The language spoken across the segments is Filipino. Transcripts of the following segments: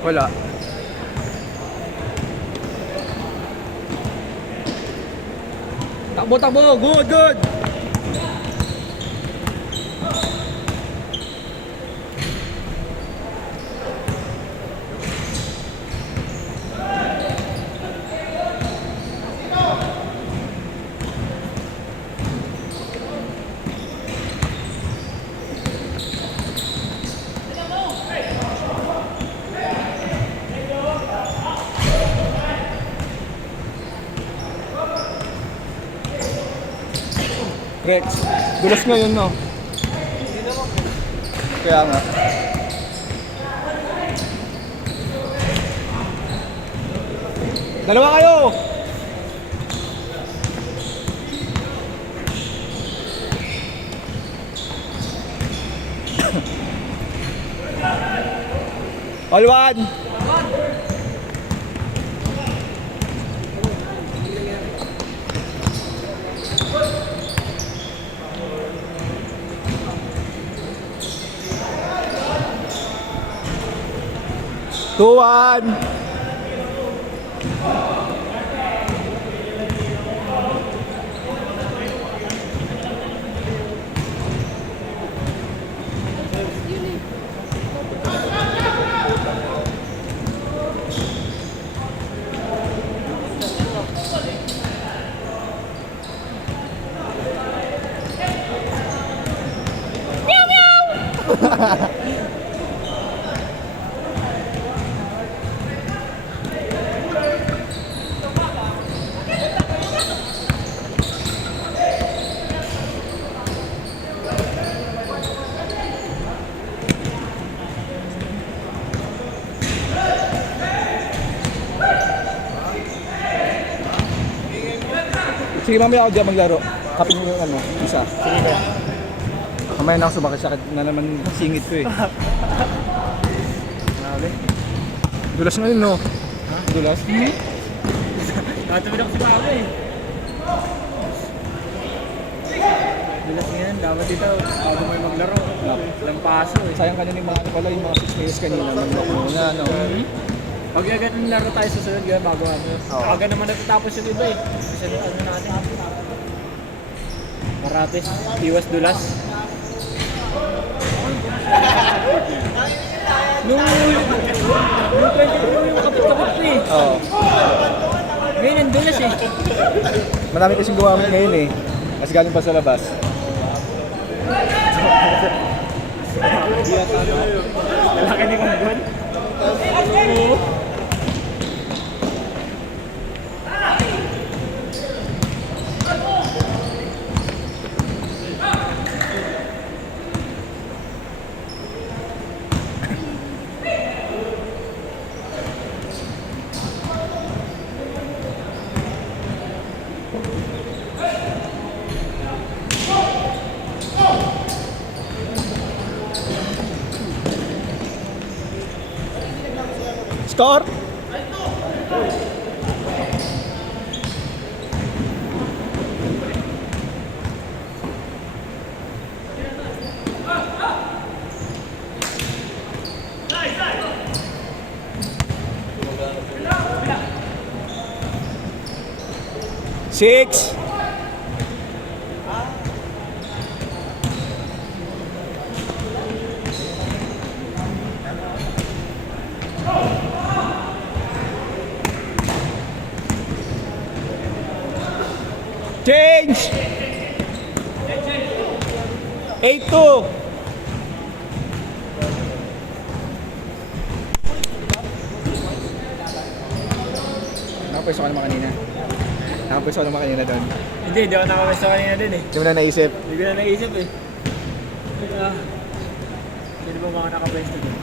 Wala. Takbo, takbo! Good, good! Rex, dulas ngayon, no? Kaya nga. Dalawa kayo! All one! Two, one. Meow meow. Sige, mamaya ako dyan maglaro. Kapit mo yung ano, isa. Sige ka. Mamaya na ako sumakit, sakit na naman singit ko eh. Grabe. Dulas na yun, no? Ha? Dulas? Nakatabi ako sa bago eh. Dulas yan, dapat dito bago mo yung maglaro. Walang paso eh. Sayang kanina yung mga ano pala, yung mga 6 players kanina. Mag-lock muna, no? Pag agad ng laro tayo susunod, gaya bago ano. Aga naman natatapos yung iba eh. Kasi ano natin. Marates, iwas dulas. Nung 23 yung makapit-kapit ko eh. Oo. Ngayon ang dulas eh. Marami kasing gumamit ngayon eh. Kasi galing pa sa labas. Lalaki ni Konggon. Score! Six. Change. 8-2. Nakapwesto ka naman kanina. Nakapwesto ka naman kanina doon. Hindi ako nakapwesto kanina din eh. Hindi mo na naisip. Hindi ko na naisip eh. Sino ba mga nakapwesto din?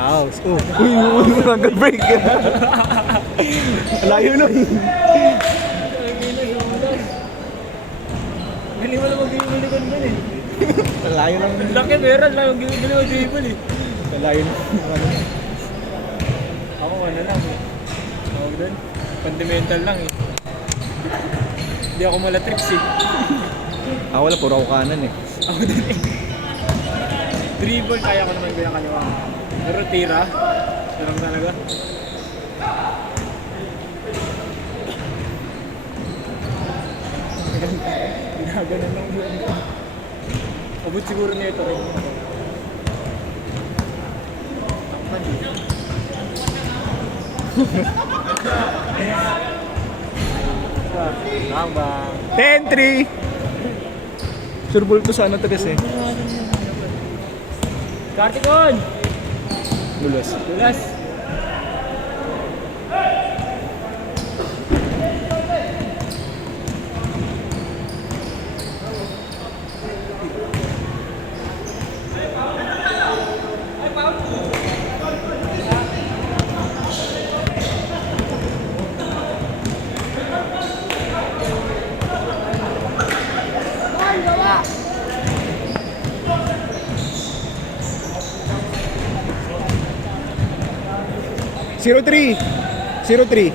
Ouch. Uy, hanggang break. Layo nun. Galing mo na mag-dribble dun eh. Layo lang. Laki meron lang yung galing mag-dribble eh. Layo nun. Ako ano lang eh. Tawag dun. Fundamental lang eh. Hindi ako malatrix eh. Ah, wala, puro ako kanan eh. Ako din eh. Dribble, kaya ko naman binakaliwa. Pero tira, sarang talaga. Ginaganan lang yun. Abot siguro na ito rin. Bang. 10-3! Sure ball to sana Tres eh. Kartikon! Lulas. Dulas. Zero 3. 0-3.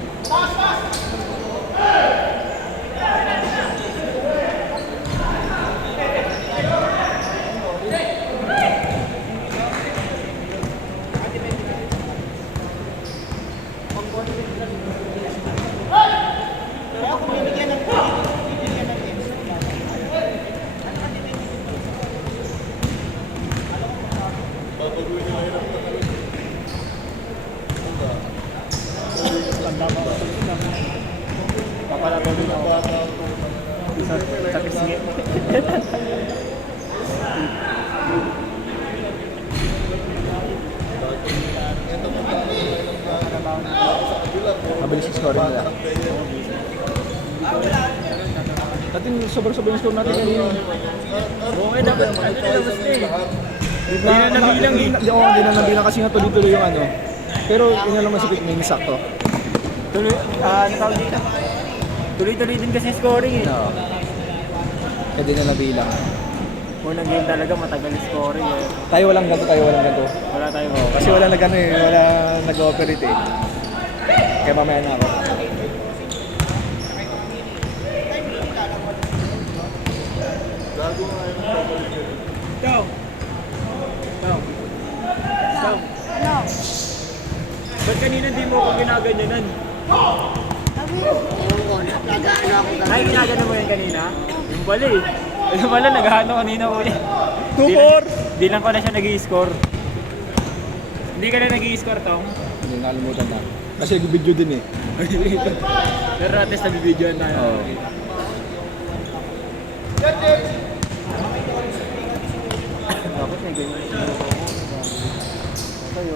Papalagawin ako. Sa pisngi. Mabilis yung scoring nila. Dati sobrang yung score natin kanina. Okay, dapat ano nilabas na eh. Hindi na nabilang eh. Oo, hindi na nabilang kasi nga tuloy-tuloy yung ano. Pero yun lang masipit, may misakto. Tuloy, ano tawag dito? Tuloy-tuloy din kasi scoring eh. Oo. Kaya di na nabilang. Unang game talaga matagal yung scoring eh. Tayo walang ganito, tayo walang ganito. Wala tayong Kasi wala nag-ano eh, wala nag-operate eh. Kaya mamaya na ako. Ikaw! Ikaw! Ikaw! Ano? Ba't kanina di mo ako ginaganyanan? Sabi ko, nag-ano ako Ay, ginagano mo yan kanina? Yung pala eh. Yung pala, naghahano kanina ko eh. 2-4! Di lang ko na siya nag-i-score. Hindi ka na nag-i-score, Tong. Hindi, nakalimutan na. Kasi nag-video din eh. Pero at least nabibidyoan tayo. Oo. Dapat may ganyan. Tayo.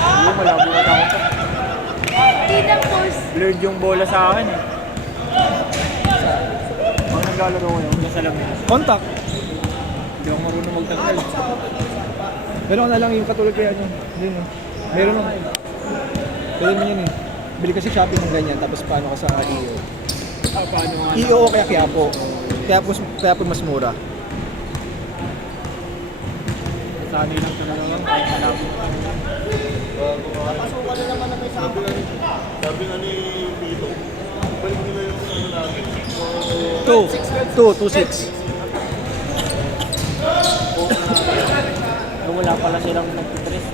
Hindi, malabo na ako to. Tidak force. Blurred yung bola sa akin eh. Pag naglalaro ko yun, nasa lamin. Contact! Hindi ako marunong magtanggal. Meron ka na lang yung katulad kaya nyo. Yun oh. Meron oh. Pwede mo yan eh. Bili kasi Shopee ng ganyan, tapos paano ka sa EO. Ah, paano nga? EO o kaya Quiapo. Quiapo mas mura. Sanay lang talaga lang. Kahit malabo. Sabi nga ni Pito, balik nila yung ano namin. 2-6. Wala pala silang nagtitress.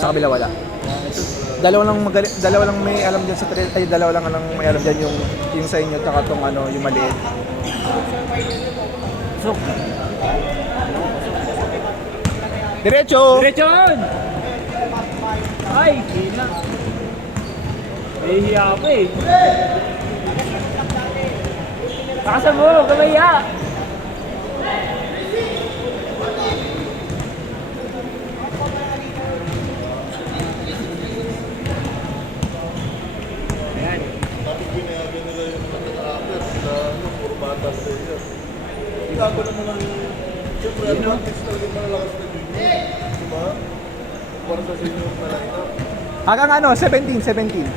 Sa kabila wala. Dalawa lang may alam diyan sa tres, ay dalawa lang ang may alam diyan yung sa inyo taka tong ano, yung maliit. So, Diretso. Diretsyon! Ay, hina. Nahihiya pa eh. Takasan mo, kamaya! Ayan. Tapos binayagan nila yung mga naka-upper, sila ano, puro bata player. Ikago naman ang, siyempre advantage talaga yung malalakas na junior. Diba? Para sa senior na lineup. Hanggang ano, 17.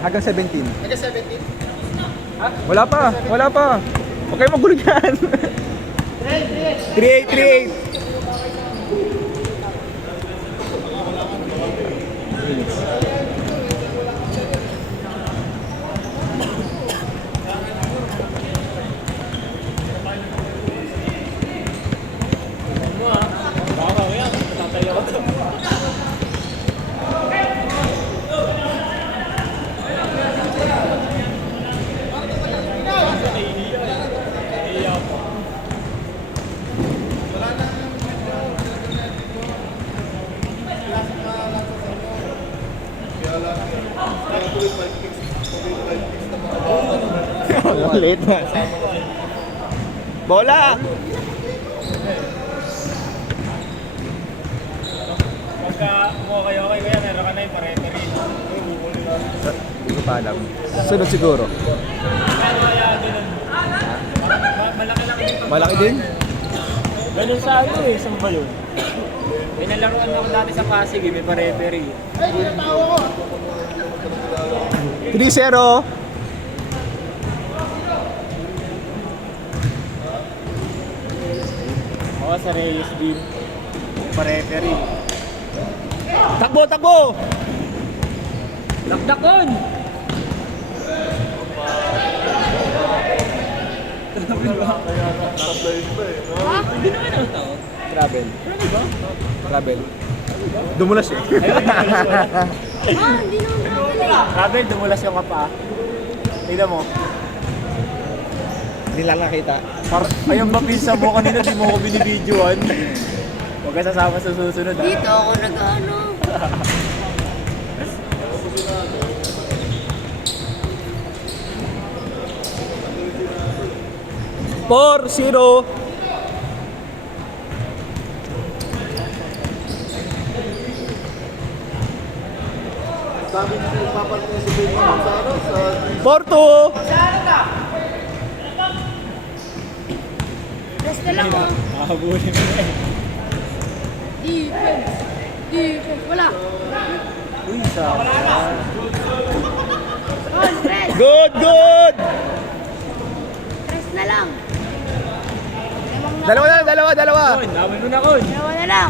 Hanggang 17. Hanggang 17? Wala pa. Huwag kayo magulo dyan. 3-8. Kaya tuloy 5 picks. Okay, 5 picks na mga bata. Late man. Bola! Pagka kumuha kayo okay, kaya meron ka na yung pare-pare. Hindi ko pa alam. Sunod siguro. Kaya ganun. Malaki lang din. Malaki din? Ganun sa ano eh, sa balon. May nalaruan ako dati sa Pasig eh, may pare-pare. 3-0. Oo, sa Reyes din. Pare-pare. Takbo, takbo! Dakdakon! Hindi naman ang tao. Travel. Ano ba? Travel. Dumulas eh. Hindi naman travel eh. Kabel, dumulas yung kapa. Tignan mo. Hindi lang nakita. Ayun ba pinsa mo kanina, di mo ako binibidyoan. Huwag ka sasama sa susunod ha. Dito ako nag-ano. 4-0. Sabi niyo, papalit niya si Baby Gonzalo sa 4-2. Rest na lang oh. Makahabulin mo eh. Defense. Defense. Wala. Uy, sa... Kon, rest. Good, good. Rest na lang. Dalawa na, dalawa, dalawa. Kon, dami mo na kon. Dalawa na lang.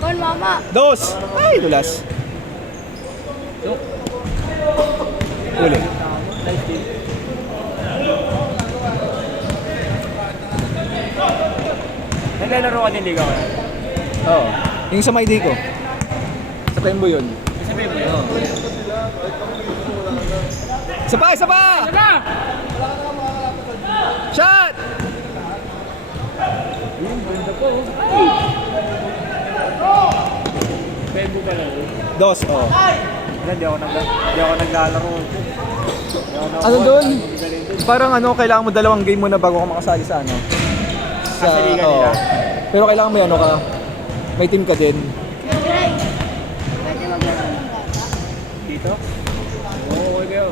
Kon, mama. 2. Ay, dulas. Uli. Nice team. Naglalaro ka din liga ko na. Oo. Yung sa Mayday ko. Sa Pembo yun. Sabihin mo yun. Isa pa, isa pa! Shot! Yung banda po. Pebo ka lang. 2, oh. Hindi ako naglalaro. Ano doon? Parang ano, kailangan mo dalawang game muna bago ka makasali sa ano. Sa liga oo. nila. Pero kailangan may ano ka. May team ka din. Greg, pwede maglaro ng bata? Dito? Oo, okay kayo.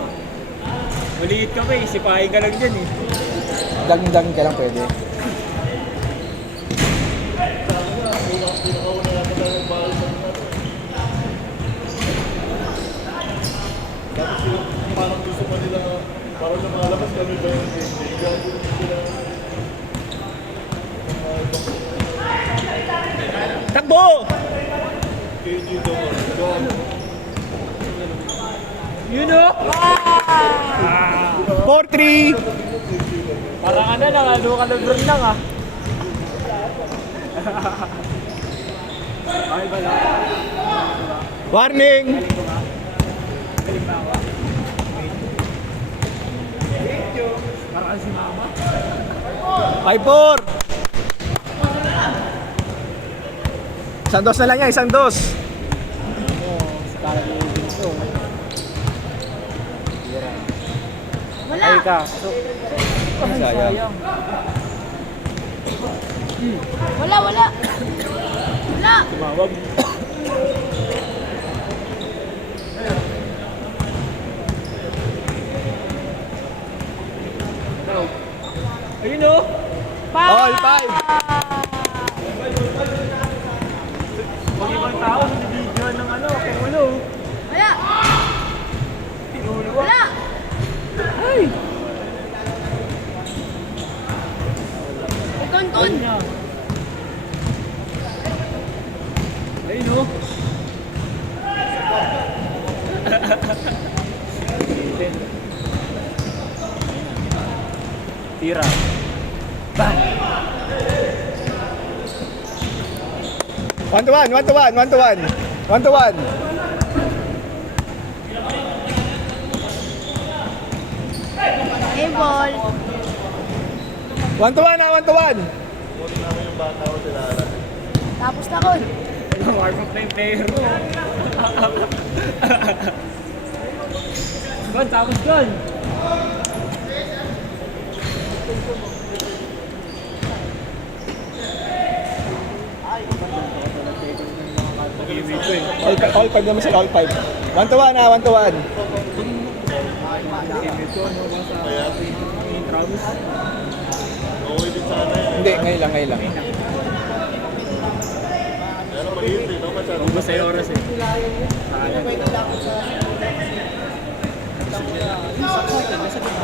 Maliit ka pa eh, sipahin ka lang dyan eh. Daging-daging ka lang pwede. Tapos yung parang gusto pa nila, parang lumalabas kami ba yung liga. Takbo! KG doon. Yun o! 4-3! Parang ano lang, ano ka Lebron lang ah. Ay, bala. Warning! Parang si mama. 5-4! Isang dos na lang yan, isang dos. Parang yung dito. Wala. Ay ka. So, ay, Sayang. sayang. Wala, wala. Wala. Tumawag. Ayun o! All 5! Mga ibang tao, video ng ano, kay ulo. Wala. Tinulo. Wala. Ay! Kon. Ayun o! Tira. Bang! 1-1, 1-1, 1-1. 1-1. Hey, ball. 1-1 na, 1-1. Tapos na, Kon. Warm up na yung player mo. Gon, tapos Gon. All 5 naman sila, all 5. 1 to 1 ah, 1 to 1. Okay din sana yan. Hindi, ngayon lang, ngayon lang. Pero maliit eh, no? Masyado Ubus sa oras eh.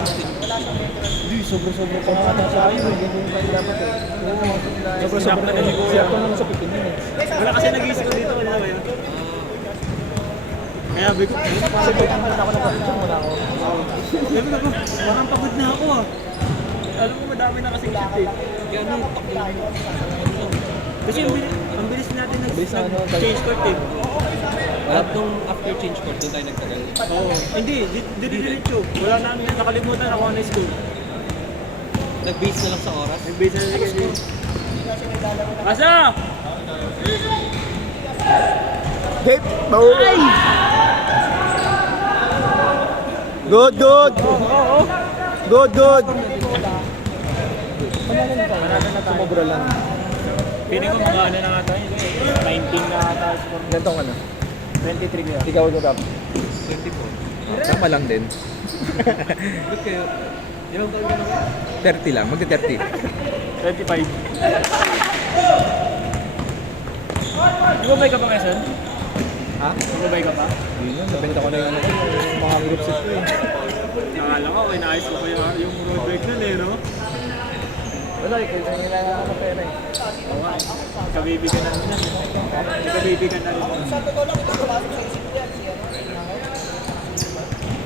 Hindi, sobra-sobra pa mga ata sa ayo. Ganyan tayo dapat eh. Sobra-sobra na yung siya ko naman sa 15 minutes. Wala kasi nag-iisip ko dito kanina ba yun? Kaya sabi ko, Kasi kaya muna ako ng position, muna ako. sabi ko, parang pagod na ako ah. Alam mo, madami na kasing shit eh. Gano'n, kasi ang bilis natin Bilis na ano, change court eh. Lahat nung after change court, doon tayo nagtagal. Oo. Hindi, diretso. Wala namin nakalimutan ako na school. Nag-base na lang sa oras. Nag-base na kasi. Asa! Game! Boom! Good, good! Good, good! Manalo na tayo. Sumobra lang. Piling ko mga ano na nga tayo. 19 na ata score. Ganito ka na. 23 kaya. Ikaw ito rap. 24. Tama lang din. Ba't kayo? Ilang taon ka na ba? 30 lang, magka-30. 25. Nagubay ka pa Quezon? Ha? Nagubay ka pa? Hindi yun, nabenta ko na yung ano ko, yung mga group set ko eh. Nakala ko, inaayos ko pa yung road bike nun eh, no? Wala eh, kaya kailangan ako ng pera eh. Oo nga. Kabibigan na rin. Kabibigan na rin.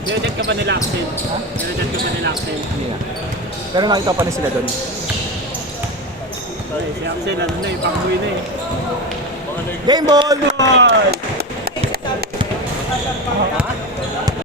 Nire-chat ka pa nila Axel? Ha? Nire-chat ka pa nila Axel? Hindi na. Pero nakita pa rin sila doon. Ay, si Axel ano na eh, pangboy na eh. Game ball!